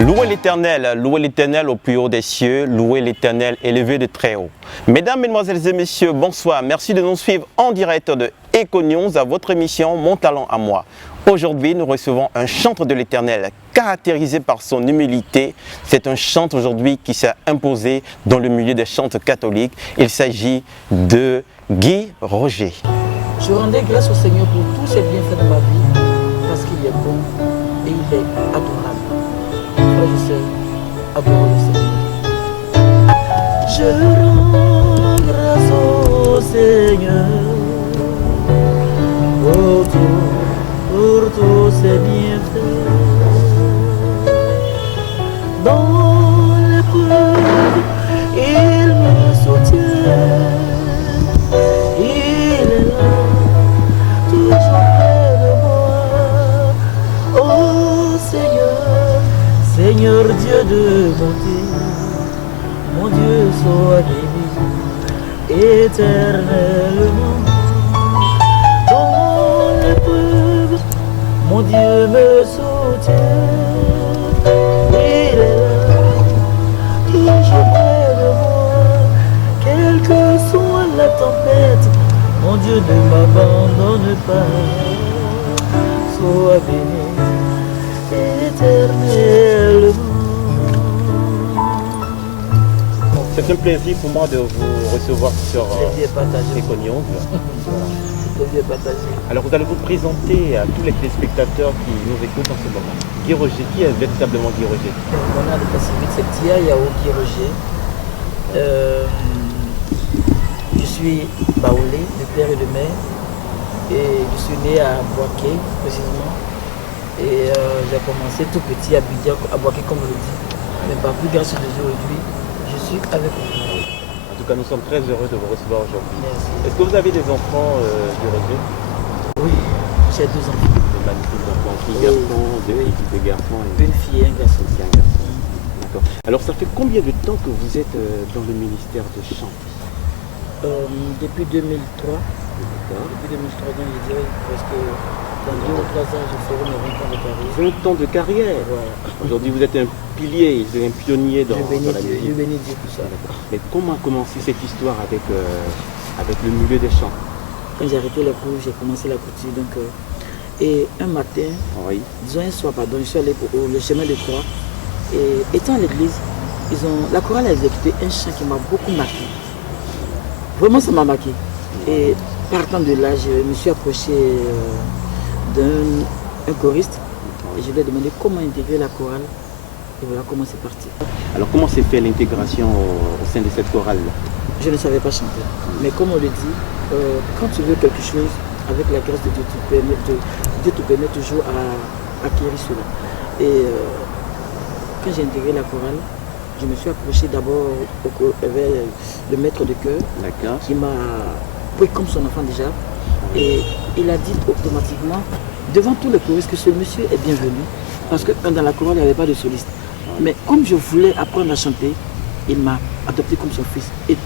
Louez l'Éternel au plus haut des cieux, louez l'Éternel élevé de très haut. Mesdames, Mesdemoiselles et Messieurs, bonsoir. Merci de nous suivre en direct de Econews à votre émission Mon talent à moi. Aujourd'hui, nous recevons un chantre de l'Éternel caractérisé par son humilité. C'est un chantre aujourd'hui qui s'est imposé dans le milieu des chantres catholiques. Il s'agit de Guy Roger. Je rendais grâce au Seigneur pour tous ses bienfaits dans ma vie, parce qu'il est bon et il est adorable. Frère et sœurs, adorez le Seigneur. Je rends grâce au Seigneur pour tous ses bienfaits. Dans l'épreuve, il me soutient. Il est là, toujours près de moi. Oh Seigneur, Seigneur Dieu de bonté, mon Dieu soit béni éternellement. Dans l'épreuve, mon Dieu me soutient. Il est là, toujours près de moi. Quelle que soit la tempête, mon Dieu ne m'abandonne pas. Sois béni éternellement. C'est un plaisir pour moi de vous recevoir sur Econews. Alors vous allez vous présenter à tous les téléspectateurs qui nous écoutent en ce moment. Guy Roger, qui est véritablement Guy Roger? Mon nom d'état civil, c'est Tia Yao Guy Roger. Je suis baoulé de père et de mère. Et je suis né à Boaké, précisément. Et j'ai commencé tout petit à Boaké, comme on le dit. Mais par plus grâce de Dieu aujourd'hui, je suis avec vous. En tout cas, nous sommes très heureux de vous recevoir aujourd'hui. Merci. Est-ce que vous avez des enfants, Guy Roger? Oui, j'ai 2 enfants. De magnifiques enfants, deux garçons et Une fille et un garçon. un garçon. D'accord. Alors ça fait combien de temps que vous êtes dans le ministère de chant? Depuis 2003. D'accord. Depuis 2003, donc je dirais presque dans 2 ou 3 ans, je ferai mes 20 ans de carrière. 20 ans de carrière. Voilà. Aujourd'hui, vous êtes un pilier, vous êtes un pionnier dans Je bénis la Dieu, musique. je bénis Dieu pour ça. Mais comment a commencé cette histoire avec le milieu des chants? Quand j'ai arrêté les cours, j'ai commencé la couture. Donc, et un matin, Oui. disons un soir, pardon, je suis allé pour le chemin de croix. Et étant à l'église, la chorale a exécuté un chant qui m'a beaucoup marqué. Vraiment, ça m'a marqué. Et partant de là, je me suis approché d'un choriste et je lui ai demandé comment intégrer la chorale. Et voilà comment c'est parti. Alors comment s'est fait l'intégration au sein de cette chorale-là? Je ne savais pas chanter. Mais comme on le dit, quand tu veux quelque chose, avec la grâce de Dieu, Dieu te permet toujours à acquérir cela. Et quand j'ai intégré la chorale, je me suis approché d'abord vers le maître de chœur, qui m'a pris comme son enfant déjà. Et il a dit automatiquement, devant tous les choristes, que ce monsieur est bienvenu. Parce que dans la chorale, il n'y avait pas de soliste. Mais comme je voulais apprendre à chanter, il m'a adopté comme son fils. Et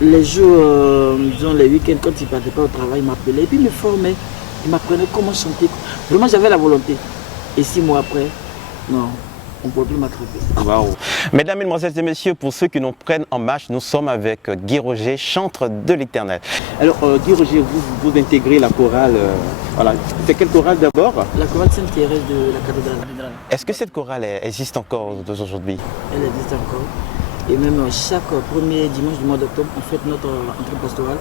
les jours, disons les week-ends, quand il ne partait pas au travail, il m'appelait. Et puis il me formait, il m'apprenait comment chanter. Vraiment, j'avais la volonté. Et 6 mois après, non, on ne peut plus m'attraper. Wow. Mesdames, Mesdemoiselles et Messieurs, pour ceux qui nous prennent en marche, nous sommes avec Guy Roger, chantre de l'Éternel. Alors, Guy Roger, vous intégrez la chorale. Voilà. C'est quelle chorale d'abord? La chorale Sainte-Thérèse de la cathédrale. Est-ce que cette chorale existe encore aujourd'hui? Elle existe encore. Et même chaque premier dimanche du mois d'octobre, on fête notre entrée pastorale.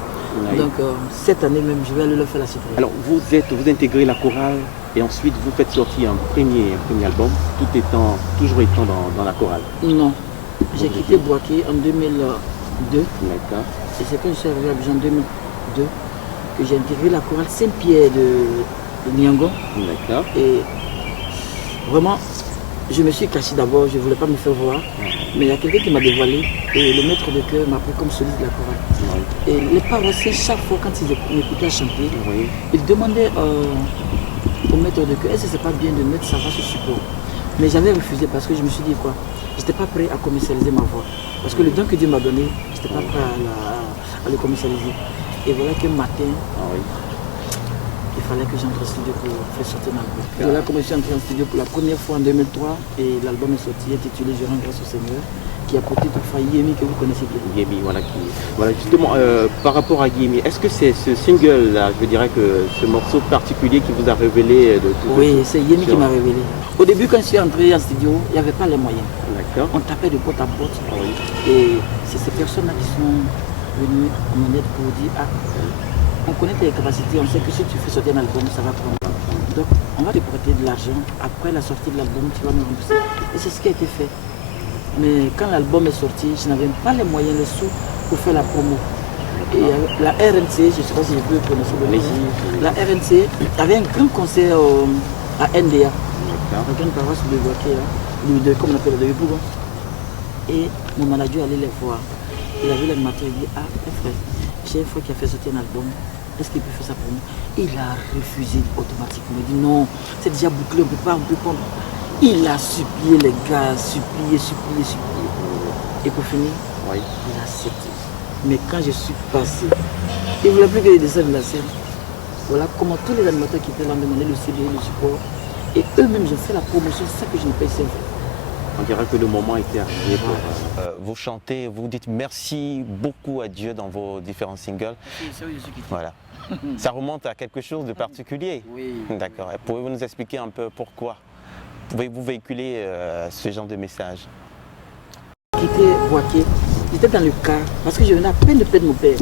Oui. Donc cette année même, je vais aller leur faire la surprise. Alors, vous intégrez la chorale et ensuite vous faites sortir un premier album, toujours étant dans la chorale. Non, j'ai quitté Boaké en 2002. D'accord. Et c'est quand je suis arrivé à Abidjan en 2002 que j'ai intégré la chorale Saint-Pierre de Niangon. D'accord. Et vraiment, je me suis caché d'abord, je ne voulais pas me faire voir. Mais il y a quelqu'un qui m'a dévoilé et le maître de chœur m'a pris comme soliste de la chorale. Oui. Et les paroissiens, chaque fois quand ils m'écoutaient chanter, Oui. ils demandaient au maître de chœur, est-ce que c'est pas bien de mettre ça sur support? Mais j'avais refusé parce que je me suis dit quoi? Je n'étais pas prêt à commercialiser ma voix. Parce que le don que Dieu m'a donné, je n'étais pas prêt à le commercialiser. Et voilà qu'un matin, il fallait que j'entre en studio pour faire sortir un album. Et là, comme je suis entré en studio pour la première fois en 2003, et l'album est sorti intitulé Je rends grâce au Seigneur, qui a porté toutefois Yemi que vous connaissez bien. Yemi, voilà, justement, par rapport à Yemi, est-ce que c'est ce single-là, je dirais que ce morceau particulier qui vous a révélé de tout? Oui, c'est Yemi qui m'a révélé. Au début, quand je suis entré en studio, il n'y avait pas les moyens. D'accord. On tapait de porte à porte. Oui. Et c'est ces personnes-là qui sont venues en mon aide pour dire ah, on connaît tes capacités, on sait que si tu fais sortir un album, ça va prendre. Donc, on va te prêter de l'argent. Après la sortie de l'album, tu vas nous rembourser. Et c'est ce qui a été fait. Mais quand l'album est sorti, je n'avais pas les moyens, les sous pour faire la promo. Et la RNC, je ne sais pas si je peux prononcer le nom, la RNC avait un grand concert à NDA, la grande paroisse de Boaké, comme on appelle de Yopougon. Et mon manager allait les voir. Il a vu l'animateur, il dit ah, frère, j'ai un frère qui a fait sortir un album, est-ce qu'il peut faire ça pour nous? Il a refusé automatiquement. Il dit non, c'est déjà bouclé, on ne peut pas prendre. Il a supplié les gars, supplié. Et pour finir, il a accepté. Mais quand je suis passé, il ne voulait plus que je descende de la scène. Voilà comment tous les animateurs qui étaient là me demandaient le CD, le support. Et eux-mêmes, j'ai fait la promotion, c'est ça que je ne paye pas. On dirait que le moment était arrivé pour... Vous chantez, vous dites merci beaucoup à Dieu dans vos différents singles. C'est oui, je suis quitté. Voilà. Ça remonte à quelque chose de particulier. Oui. D'accord. Pouvez-vous nous expliquer un peu pourquoi? Pouvez-vous véhiculer ce genre de message? Quitter Boaké, j'étais dans le car, parce que je venais à peine de perdre mon père.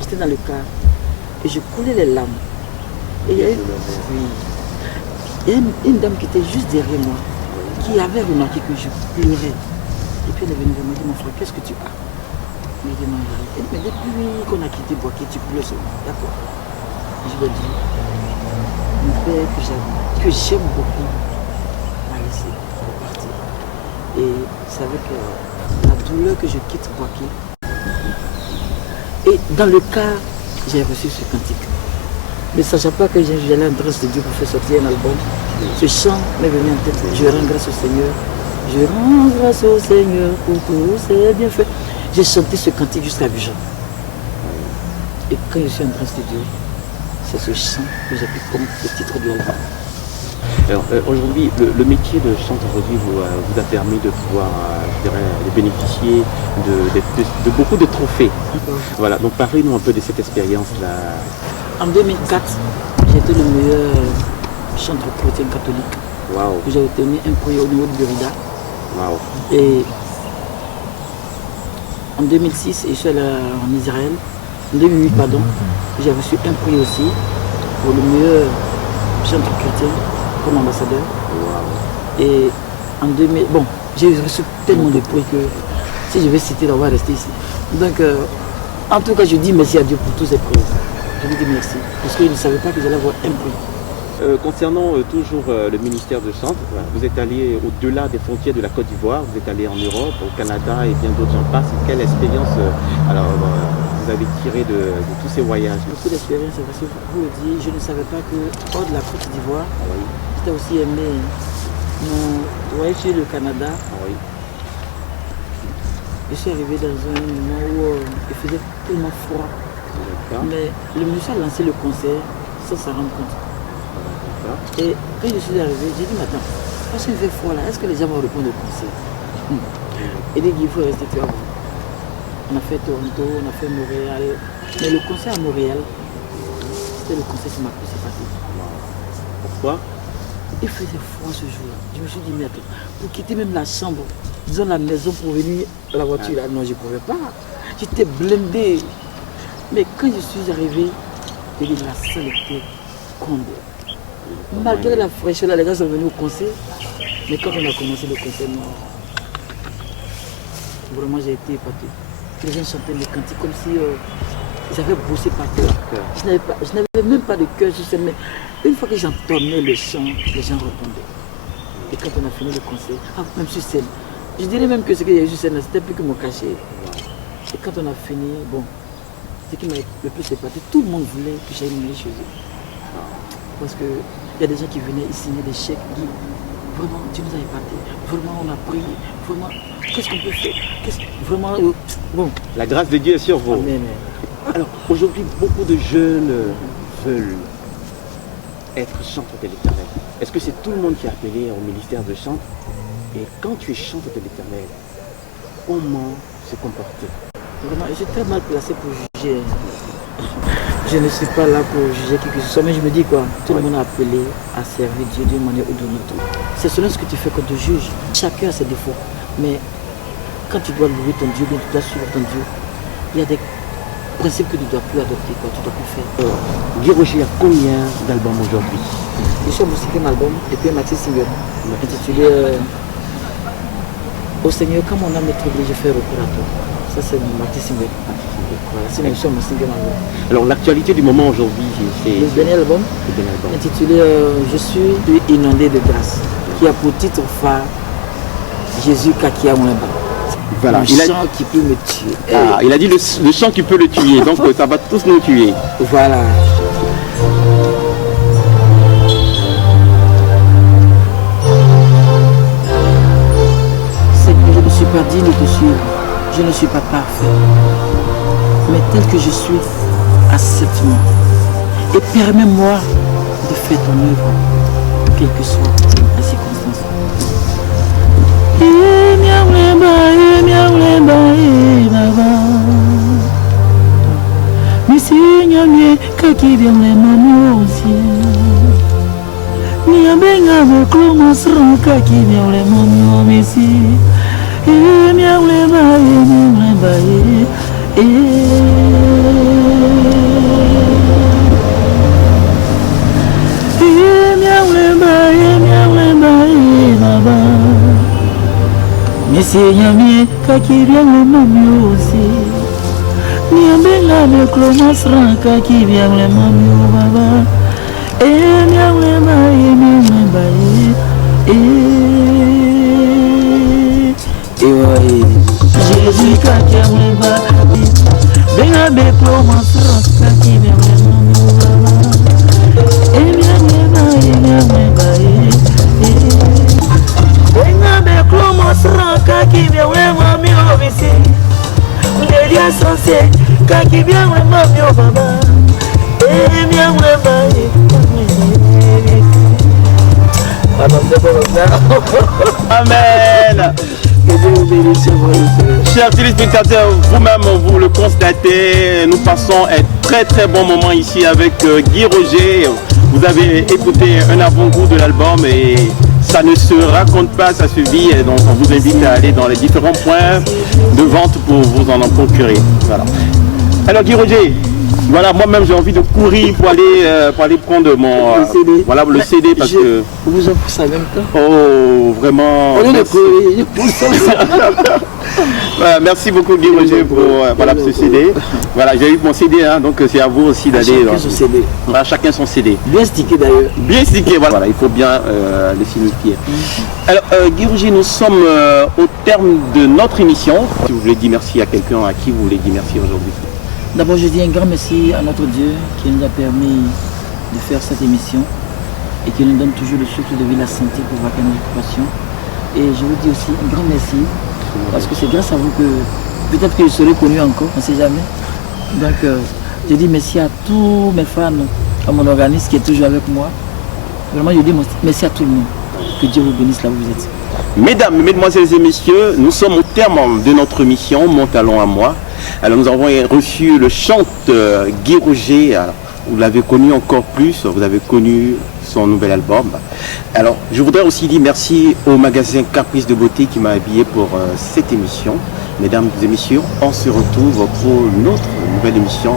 J'étais dans le car et je coulais les larmes. Et il y a une dame qui était juste derrière moi, qui avait remarqué que je pleurais. Et puis elle est venue vers moi et dit, mon frère, qu'est-ce que tu as? Je lui ai dit, non, elle dit, mais depuis qu'on a quitté Boaké, tu pleures seulement. D'accord. Je lui ai dit, mon père que j'aime beaucoup m'a laissé repartir. Et c'est avec la douleur que je quitte Boaké. Et dans le cas, j'ai reçu ce cantique. Ne sachant pas que j'allais en grâce de Dieu pour faire sortir un album, ce chant m'est venu en tête. Je rends grâce au Seigneur. Je rends grâce au Seigneur pour tout c'est bien fait. J'ai chanté ce cantique jusqu'à Abidjan. Et quand je suis en grâce de Dieu, c'est ce chant que j'ai pris comme le titre de l'album. Alors, aujourd'hui, le métier de chanteur aujourd'hui vous a permis de pouvoir, je dirais, de bénéficier de beaucoup de trophées. Voilà, donc parlez-nous un peu de cette expérience-là. En 2004, j'ai été le meilleur chanteur chrétien catholique. Wow. J'ai obtenu un prix au niveau de Burida. Wow. Et en 2006, je suis allé en Israël. En 2008, pardon, j'ai reçu un prix aussi pour le meilleur chanteur chrétien comme ambassadeur. Wow. Et en 2000, bon, j'ai reçu tellement de prix que si je vais citer, on va rester ici. Donc, en tout cas, je dis merci à Dieu pour tous ces prix. Je lui dis merci, parce qu'il ne savait pas que j'allais avoir un prix. Concernant toujours le ministère de Chant, vous êtes allé au-delà des frontières de la Côte d'Ivoire, vous êtes allé en Europe, au Canada et bien d'autres j'en passe. Quelle expérience vous avez tiré de tous ces voyages? Beaucoup d'expérience, parce que vous le dites, je ne savais pas que hors de la Côte d'Ivoire, j'étais aussi aimé mon voyage sur le Canada. Je suis arrivé dans un moment où il faisait tellement froid. Mais le ministère a lancé le concert sans s'en rendre compte. Et quand je suis arrivé, j'ai dit, mais attends, parce qu'il fait froid là, est-ce que les gens vont répondre au concert? Il dit qu'il faut rester, tu vas voir. On a fait Toronto, on a fait Montréal. Mais le concert à Montréal, c'était le concert qui m'a poussé passer. Pourquoi? Il faisait froid ce jour-là. Je me suis dit, mais attends, pour quitter même la chambre, disons la maison pour venir à la voiture, là, non, je ne pouvais pas. J'étais blindé. Mais quand je suis arrivé, la salle était comble. Malgré la fraîcheur, là, les gars sont venus au concert. Mais quand on a commencé le concert, non, vraiment j'ai été épaté. Les gens chantaient les cantiques comme si ils avaient bossé par cœur. Je n'avais même pas de cœur sur scène, mais une fois que j'entendais le chant, les gens répondaient. Et quand on a fini le concert, même sur scène, je dirais même que ce qu'il y a eu sur scène, c'était plus que mon cachet. Et quand on a fini, bon, ce qui m'a le plus épaté, tout le monde voulait que j'aille m'aller chez eux. Parce qu'il y a des gens qui venaient, ils signaient des chèques, ils disaient, vraiment, tu nous as épaté, vraiment, on a prié, vraiment, qu'est-ce qu'on peut faire? Vraiment, bon. La grâce de Dieu est sur vous. Amen. Alors, aujourd'hui, beaucoup de jeunes veulent être chantre de l'Éternel? Est-ce que c'est tout le monde qui est appelé au ministère de chantre? Et quand tu es chantre de l'Éternel, comment se comporter? Vraiment, je suis très mal placé pour juger. Je ne suis pas là pour juger qui que ce soit, mais je me dis quoi, tout le monde est appelé à servir Dieu d'une manière ou d'une autre. C'est selon ce que tu fais qu'on te juge. Chacun a ses défauts. Mais quand tu dois louer ton Dieu, bien tu dois suivre ton Dieu, il y a des principes que tu ne dois plus adopter, quoi, tu ne dois plus faire. Guy Roger a combien d'albums aujourd'hui? Je suis à mon 5e album et puis un maxi single intitulé Au Seigneur, quand mon âme est troublée, je fais recours à toi. Ça, c'est mon maxi single. Voilà, c'est mon 5e album. Alors l'actualité du moment aujourd'hui, c'est Le dernier album, intitulé Je suis inondé de grâce, qui a pour titre phare Jésus Kakia Mwemba. Voilà, Le chant qui peut me tuer. Ah, il a dit le chant qui peut le tuer, donc ça va tous nous tuer. Voilà. Seigneur, je ne suis pas digne de te suivre. Je ne suis pas parfait. Mais tel que je suis, accepte-moi. Et permets-moi de faire ton œuvre, quelle que soit la circonstance. Seigneur, qui vient le mamie aussi. Niambela me clomas ranka qui vient le mamie baba. Et bien le maïe Jésus qui a le baba. Benga me clomas ranka qui vient le mamie baba. Et bien le maïe Venga me clomos ranka qui vient le mami obisi. Delia sensé quand qui vient le mami baba. Et bien le mami. Amen. Chers téléspectateurs, vous-même vous le constatez, nous passons un très très bon moment ici avec Guy Roger. Vous avez écouté un avant-goût de l'album et ça ne se raconte pas, ça se vit. Et donc on vous invite à aller dans les différents points de vente pour vous en procurer. Voilà. Alors Guy Roger, voilà, moi-même j'ai envie de courir pour aller prendre mon le CD. Voilà le CD parce que vous offre ça en même temps. oh vraiment. Au lieu de courir, je ça. Voilà, merci beaucoup Guy Roger pour voilà, ce CD. Voilà, j'ai eu mon CD, hein, donc c'est à vous aussi d'aller. Chacun son CD. Voilà, chacun son CD. Bien stické d'ailleurs. Bien stické, voilà, il faut bien le signifier. Alors Guy Roger, nous sommes au terme de notre émission. Si vous voulez dire merci à quelqu'un, à qui vous voulez dire merci aujourd'hui? D'abord, je dis un grand merci à notre Dieu qui nous a permis de faire cette émission et qui nous donne toujours le souffle de vie, la santé pour vaquer nos occupations. Et je vous dis aussi un grand merci parce que c'est grâce à vous que peut-être que je serai connu encore, on ne sait jamais. Donc, je dis merci à tous mes fans, à mon organisme qui est toujours avec moi. Vraiment, je dis merci à tout le monde. Que Dieu vous bénisse là où vous êtes. Mesdames, mesdemoiselles et messieurs, nous sommes au terme de notre mission Mon Talent à moi. Alors nous avons reçu le chanteur Guy Roger. Alors, vous l'avez connu encore plus, vous avez connu son nouvel album. Alors je voudrais aussi dire merci au magasin Caprice de Beauté qui m'a habillé pour cette émission. Mesdames et messieurs, on se retrouve pour notre nouvelle émission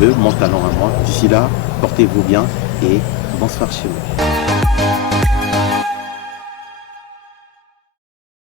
de Mon Talent à moi. D'ici là, portez-vous bien et bonsoir chez vous.